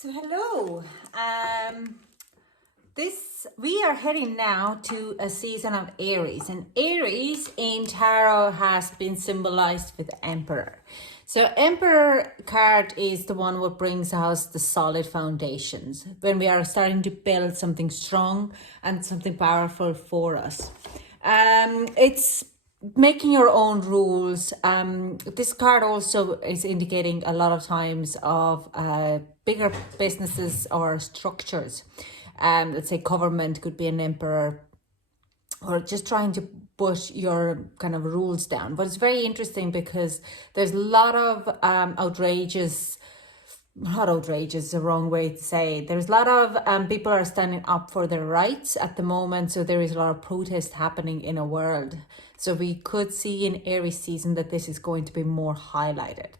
So hello. We are heading now to a season of Aries, and Aries in tarot has been symbolized with Emperor. So Emperor card is the one what brings us the solid foundations when we are starting to build something strong and something powerful for us. It's making your own rules. This card also is indicating a lot of times of bigger businesses or structures. Let's say government could be an emperor, or just trying to put your kind of rules down. But it's very interesting because there's a lot of not outrageous is the wrong way to say. There's a lot of people are standing up for their rights at the moment. So there is a lot of protest happening in a world. So we could see in Aries season that this is going to be more highlighted.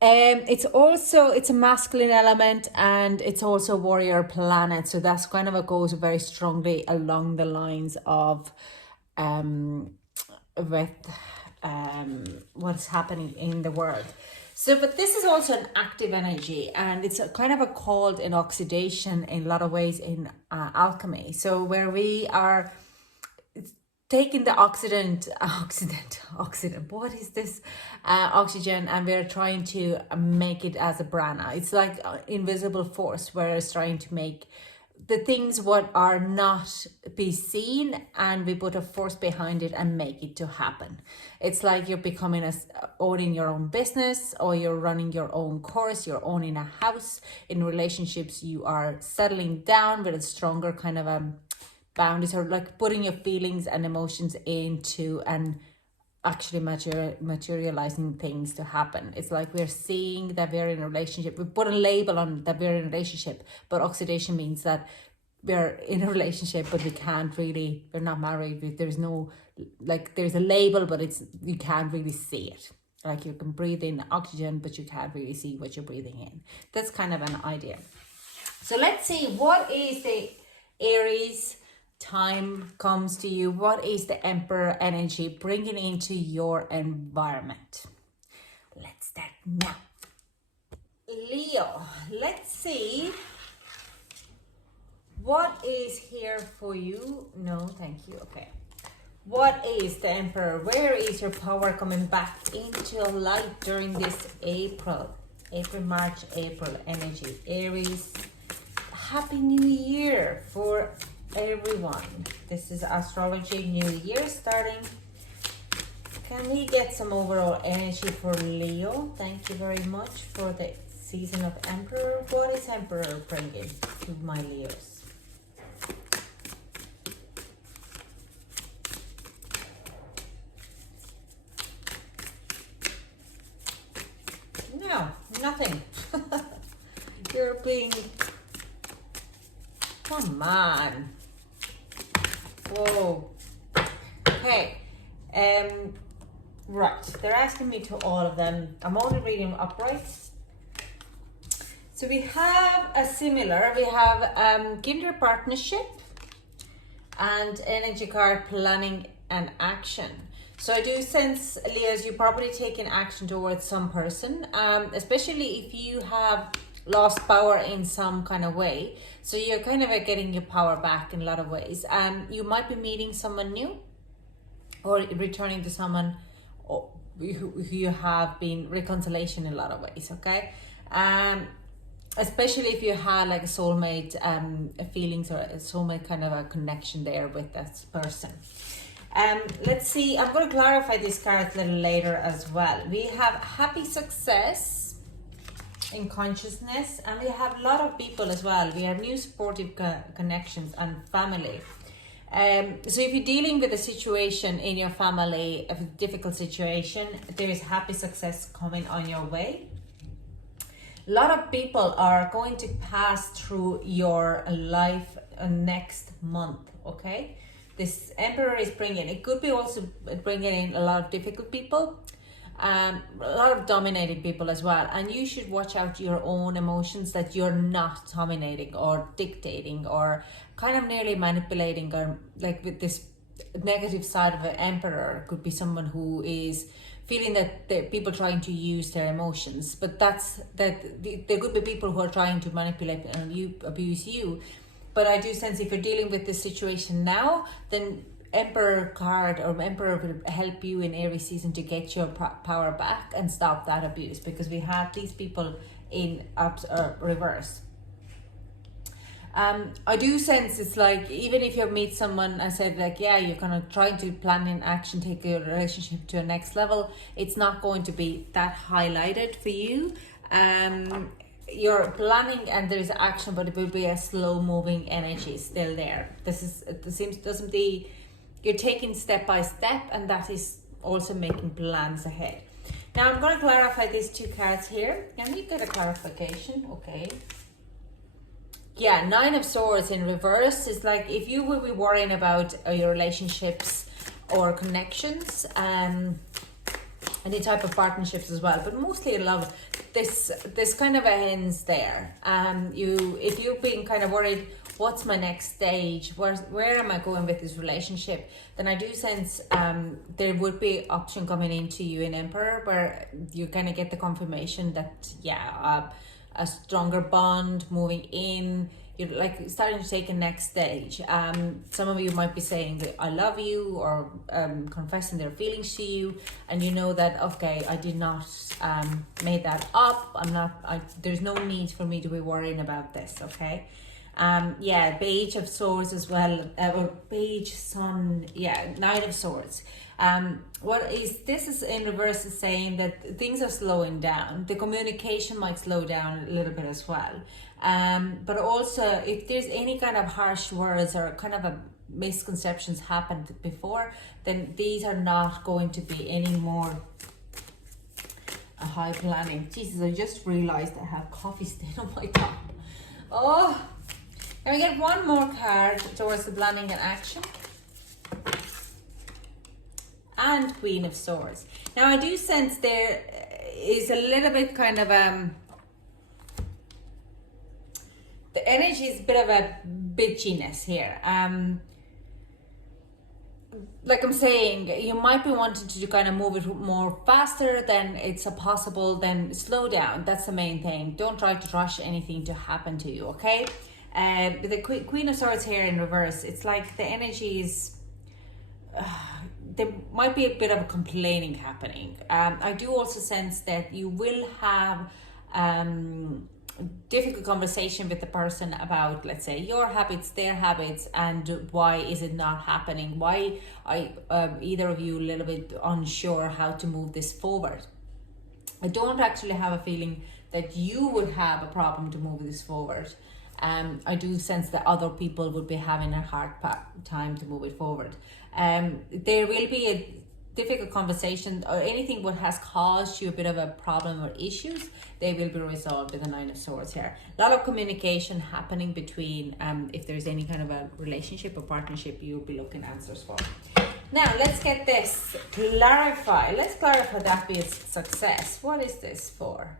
It's a masculine element, and it's also a warrior planet. So that's kind of what goes very strongly along the lines of what's happening in the world. So, but this is also an active energy, and it's a kind of a called in oxidation in a lot of ways in alchemy. So where we are taking the oxidant, what is this? Oxygen, and we're trying to make it as a prana. It's like invisible force, where it's trying to make the things what are not be seen, and we put a force behind it and make it to happen. It's like you're becoming owning your own business, or you're running your own course, you're owning a house. In relationships, you are settling down with a stronger kind of boundaries, or like putting your feelings and emotions into and actually materializing things to happen. It's like we're seeing that we're in a relationship. We put a label on that we're in a relationship, but oxidation means that we're in a relationship, but we're not married. There's no, like, there's a label, but you can't really see it. Like, you can breathe in oxygen, but you can't really see what you're breathing in. That's kind of an idea. So let's see, what is the Aries time comes to you? What is the Emperor energy bringing into your environment? Let's start now. Leo, let's see what is here for you. No, thank you. Okay. What is the Emperor? Where is your power coming back into light during this March, April energy? Aries, Happy New Year for everyone. This is astrology new year starting. Can we get some overall energy for Leo? Thank you very much for the season of Emperor. What is Emperor bringing to my Leos? No, nothing. You're being, come on. Whoa. Okay. Right. They're asking me to all of them. I'm only reading upright. So we have a similar. We have gender partnership and energy card planning and action. So I do sense, Leos, you're probably taking action towards some person, especially if you have lost power in some kind of way. So you're kind of getting your power back in a lot of ways. You might be meeting someone new, or returning to someone who you have been reconciliation in a lot of ways, okay? Especially if you had like a soulmate feelings, or a soulmate kind of a connection there with that person. Let's see, I'm going to clarify these cards a little later as well. We have happy success in consciousness, and we have a lot of people as well. We have new supportive connections and family. So if you're dealing with a situation in your family, a difficult situation, there is happy success coming on your way. A lot of people are going to pass through your life next month, okay? This Emperor is bringing, it could be also bringing in a lot of difficult people, a lot of dominating people as well. And you should watch out your own emotions, that you're not dominating or dictating or kind of nearly manipulating, or like with this negative side of an Emperor. Could be someone who is feeling that the people trying to use their emotions, but there could be people who are trying to manipulate and abuse you. But I do sense if you're dealing with this situation now, then Emperor card or Emperor will help you in Aries season to get your power back and stop that abuse, because we have these people in reverse. I do sense it's like, even if you meet someone, I said, like, yeah, you're kind of trying to plan in action, take your relationship to a next level, it's not going to be that highlighted for you. You're planning and there's action, but it will be a slow moving energy still there. Doesn't be, you're taking step by step, and that is also making plans ahead. Now I'm going to clarify these two cards here. Can we get a clarification? Okay. Yeah, Nine of Swords in reverse is like if you will be worrying about your relationships or connections, any type of partnerships as well, but mostly love. This kind of ends there. If you've been kind of worried, what's my next stage? Where am I going with this relationship? Then I do sense there would be option coming into you in Emperor, where you kind of get the confirmation that a stronger bond moving in. You're like starting to take a next stage. Some of you might be saying that I love you, or confessing their feelings to you, and you know that, okay, I did not made that up. There's no need for me to be worrying about this. Okay. Page of Swords as well, or Page Sun. Knight of Swords. This is in reverse, is saying that things are slowing down. The communication might slow down a little bit as well. But also, if there's any kind of harsh words or kind of a misconceptions happened before, then these are not going to be any more a high planning. Jesus, I just realized I have coffee stain on my top. Oh, can we get one more card towards the planning and action? And Queen of Swords. Now I do sense there is a little bit kind of the energy is a bit of a bitchiness here. Like I'm saying, you might be wanting to kind of move it more faster than it's possible, then slow down. That's the main thing. Don't try to rush anything to happen to you, okay? The Queen of Swords here in reverse, it's like the energy is there might be a bit of a complaining happening. I do also sense that you will have difficult conversation with the person about, let's say, your habits, their habits, and why is it not happening? Why are either of you a little bit unsure how to move this forward? I don't actually have a feeling that you would have a problem to move this forward. I do sense that other people would be having a hard time to move it forward. There will be a difficult conversation, or anything what has caused you a bit of a problem or issues, they will be resolved with the Nine of Swords here. A lot of communication happening between, if there's any kind of a relationship or partnership, you'll be looking answers for. Now let's get this clarify. Let's clarify that be a success. What is this for?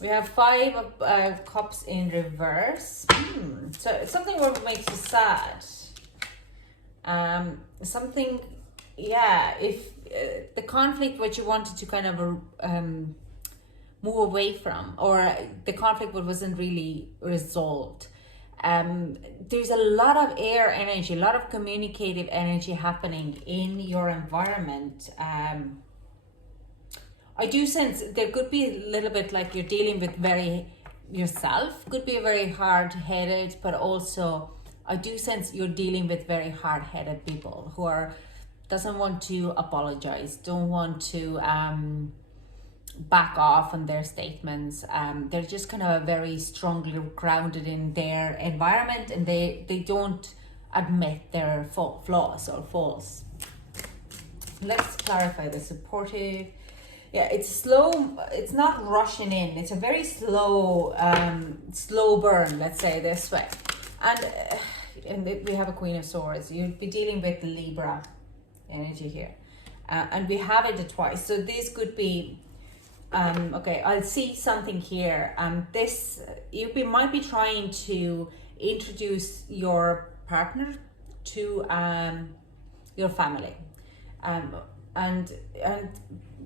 We have Five of Cups in reverse. So something what makes you sad. Something, if the conflict what you wanted to kind of move away from, or the conflict what wasn't really resolved. There's a lot of air energy, a lot of communicative energy happening in your environment. I do sense there could be a little bit like you're dealing with yourself, could be very hard-headed, but also I do sense you're dealing with very hard-headed people who doesn't want to apologize, don't want to back off on their statements. They're just kind of very strongly grounded in their environment, and they don't admit their flaws or faults. Let's clarify the supportive. It's slow, it's not rushing in, it's a very slow burn, let's say this way. And we have a Queen of Swords. You'd be dealing with the Libra energy here, and we have it twice, so this could be okay, I'll see something here. This might be trying to introduce your partner to your family, and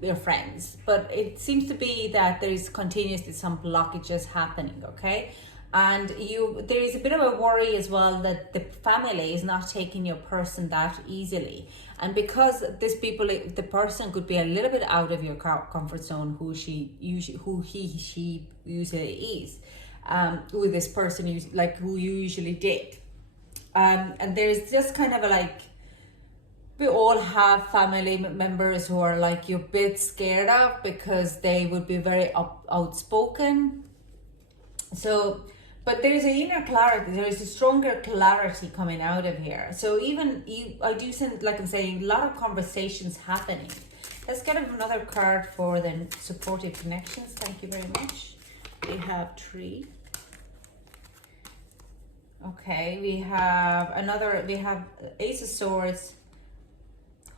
your friends, but it seems to be that there is continuously some blockages happening, okay? And there is a bit of a worry as well that the family is not taking your person that easily, and because the person could be a little bit out of your comfort zone, who she usually is, who this person who you usually date, and there's just kind of a like, we all have family members who are like you're a bit scared of because they would be very outspoken. So, but there is an inner clarity, there is a stronger clarity coming out of here. So even I do sense, like I'm saying, a lot of conversations happening. Let's get another card for the supportive connections. Thank you very much. We have 3. Okay, we have Ace of Swords,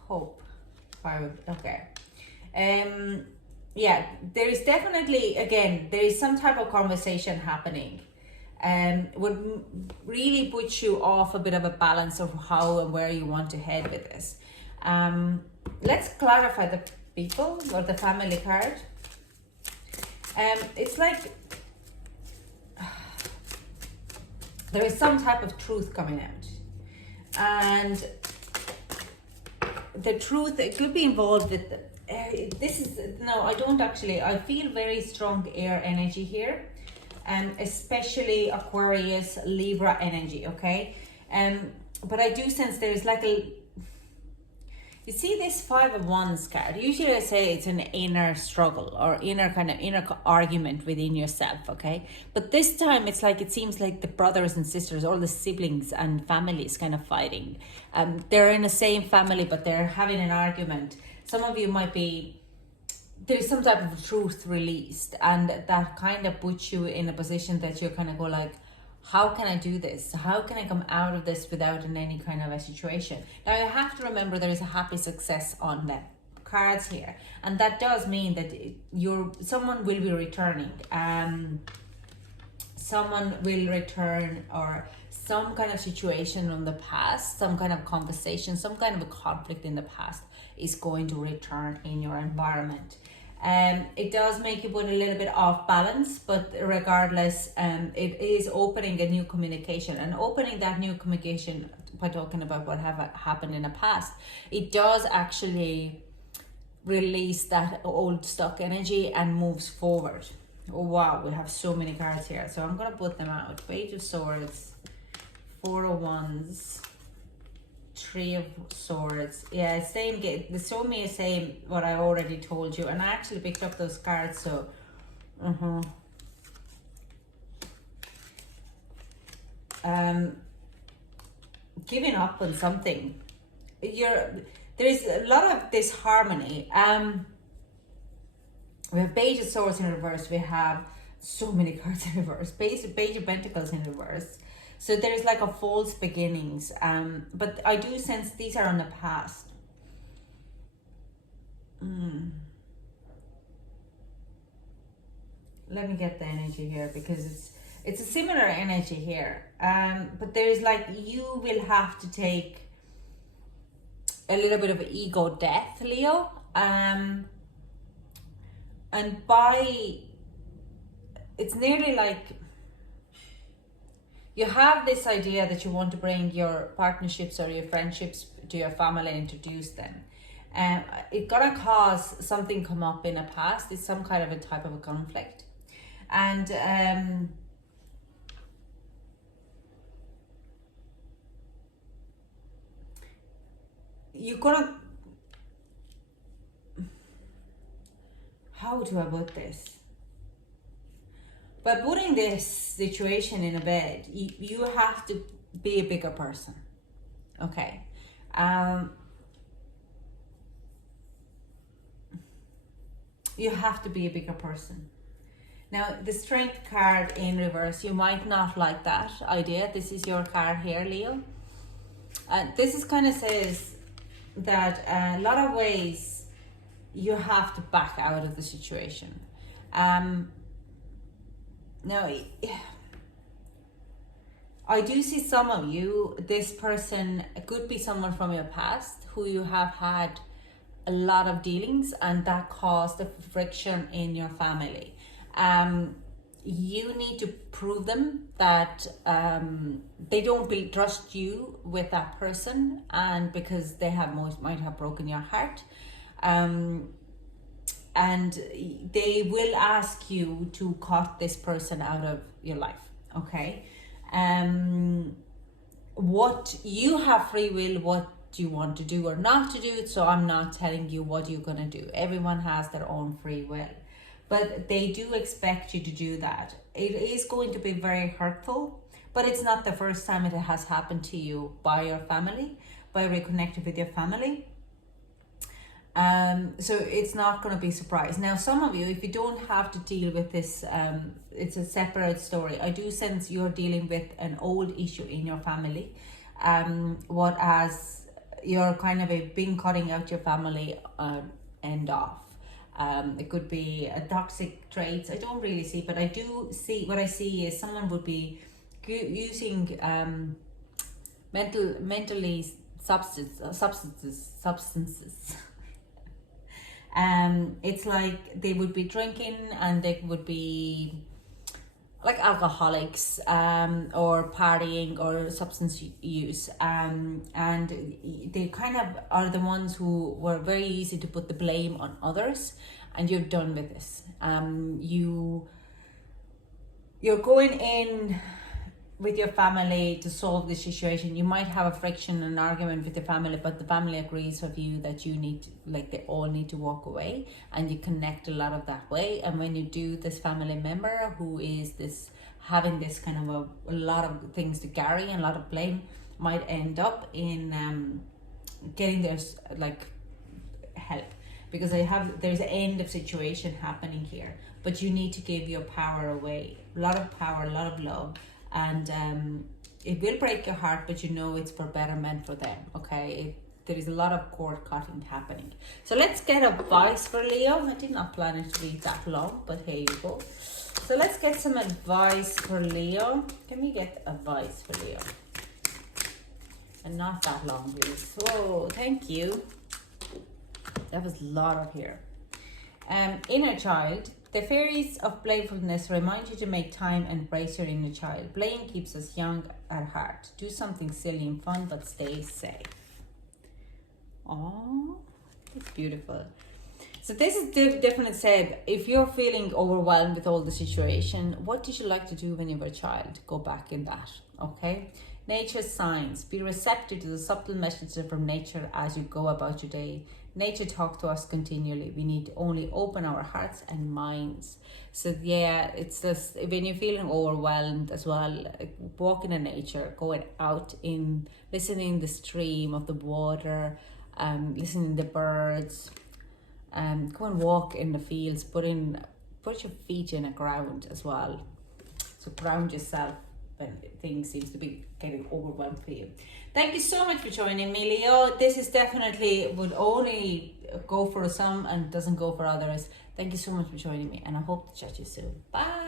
Hope, 5. Okay. Yeah, there is definitely, again, there is some type of conversation happening, would really put you off a bit of a balance of how and where you want to head with this. Let's clarify the people or the family card. It's like there is some type of truth coming out, and the truth, it could be involved with I feel very strong air energy here, and especially Aquarius, Libra energy, okay? But I do sense there's like you see this 5 of Wands card. Usually I say it's an inner struggle or inner argument within yourself, okay? But this time it's like, it seems like the brothers and sisters, all the siblings and families kind of fighting. They're in the same family, but they're having an argument. Some of you might be, there's some type of truth released, and that kind of puts you in a position that you're kind of go like, how can I do this? How can I come out of this without in any kind of a situation? Now you have to remember there is a happy success on the cards here, and that does mean that someone will be returning. Someone will return, or some kind of situation from the past, some kind of conversation, some kind of a conflict in the past is going to return in your environment. It does make you put a little bit off balance, but regardless, it is opening a new communication, and opening that new communication by talking about what have happened in the past. It does actually release that old stuck energy and moves forward. Oh wow, we have so many cards here, so I'm gonna put them out. Page of Swords, 4 of Wands, 3 of Swords. Yeah, same. The show me is saying what I already told you, and I actually picked up those cards. So, giving up on something. There's a lot of disharmony. We have Page of Swords in reverse. We have so many cards in reverse. Page of Pentacles in reverse. So there's like a false beginnings, but I do sense these are on the past. Let me get the energy here, because it's a similar energy here. But there's like, you will have to take a little bit of ego death, Leo. And it's nearly like, you have this idea that you want to bring your partnerships or your friendships to your family and introduce them. It's gonna cause something come up in the past. It's some kind of a type of a conflict. And you're gonna, how do I put this? By putting this situation in a bed, you have to be a bigger person, okay? You have to be a bigger person. Now, the Strength card in reverse, you might not like that idea. This is your card here, Leo. This is kind of says that a lot of ways you have to back out of the situation. Now, I do see some of you, this person could be someone from your past who you have had a lot of dealings, and that caused the friction in your family. You need to prove them that they don't trust you with that person, and because they might have broken your heart, and they will ask you to cut this person out of your life. Okay, what you have free will, what you want to do or not to do. So I'm not telling you what you're gonna do. Everyone has their own free will. But they do expect you to do that. It is going to be very hurtful, but it's not the first time it has happened to you by your family, by reconnecting with your family. So it's not going to be a surprise. Now, some of you, if you don't have to deal with this, it's a separate story. I do sense you're dealing with an old issue in your family. What as you're kind of been cutting out your family end off. It could be a toxic traits. I don't really see, but I do see, what I see is someone would be using mentally substances. It's like they would be drinking, and they would be like alcoholics, or partying, or substance use, and they kind of are the ones who were very easy to put the blame on others, and you're done with this. You're going in with your family to solve the situation. You might have a friction, an argument with the family, but the family agrees with you that you need to, like, they all need to walk away, and you connect a lot of that way. And when you do, this family member who is this having this kind of a lot of things to carry and a lot of blame might end up in getting their like help, because there's an end of situation happening here, but you need to give your power away. A lot of power, a lot of love. And it will break your heart, but you know it's for betterment for them, okay? There is a lot of cord cutting happening. So let's get advice for Leo. I did not plan it to be that long, but here you go. So let's get some advice for Leo. Can we get advice for Leo? And not that long, please. Whoa, thank you. That was a lot of here. Inner child. The fairies of playfulness remind you to make time and embrace your inner child. Playing keeps us young at heart. Do something silly and fun, but stay safe. Oh, it's beautiful. So this is definitely said, if you're feeling overwhelmed with all the situation, what did you like to do when you were a child? Go back in that, okay? Nature's signs. Be receptive to the subtle messages from nature as you go about your day. Nature talks to us continually. We need to only open our hearts and minds. So yeah, it's just, when you're feeling overwhelmed as well, walking in nature, going out in, listening the stream of the water, listening to the birds, go and walk in the fields, put your feet in the ground as well. So ground yourself when things seems to be getting overwhelmed for you. Thank you so much for joining me, Leo. This is definitely would only go for some and doesn't go for others. Thank you so much for joining me, and I hope to chat to you soon. Bye.